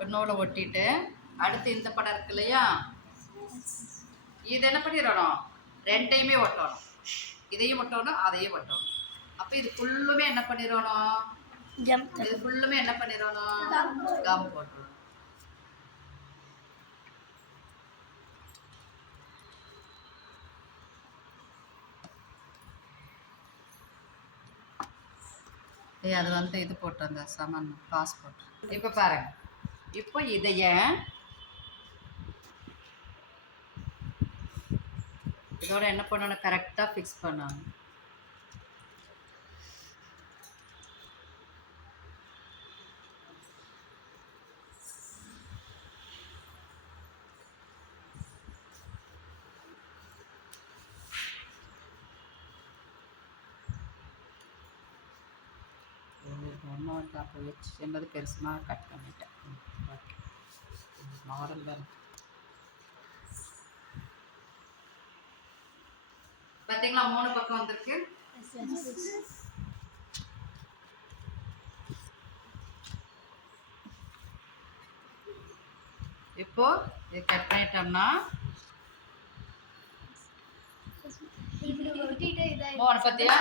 ஒரு நூலை ஒட்டிட்டு அடுத்து இந்த படம் இருக்கு இல்லையா, இது என்ன பண்ணிடணும், ரெண்டையுமே ஒட்டணும். இதையும் ஒட்டணும், அதையும் ஒட்டணும். அப்போ இது ஃபுல்லுமே என்ன பண்ணிடணும், இது ஃபுல்லுமே என்ன பண்ணிடணும், கம் போட்டுடணும். அது வந்து இது போட்டு அந்த சமன் பாஸ்போர்ட். இப்போ பாருங்க, இப்போ இதைய இதோட என்ன பண்ணணும், கரெக்டாக ஃபிக்ஸ் பண்ணணும். ஒன்று அப்போ வச்சு என்பது பெருசுமாக கட் பண்ணிட்டேன். ஓகே, மாடல் தான் பார்த்தீங்களா, 3 பக்கம் வந்திருக்கு. இப்போ இது கட் பண்ணிட்டோம்னா பார்த்தியா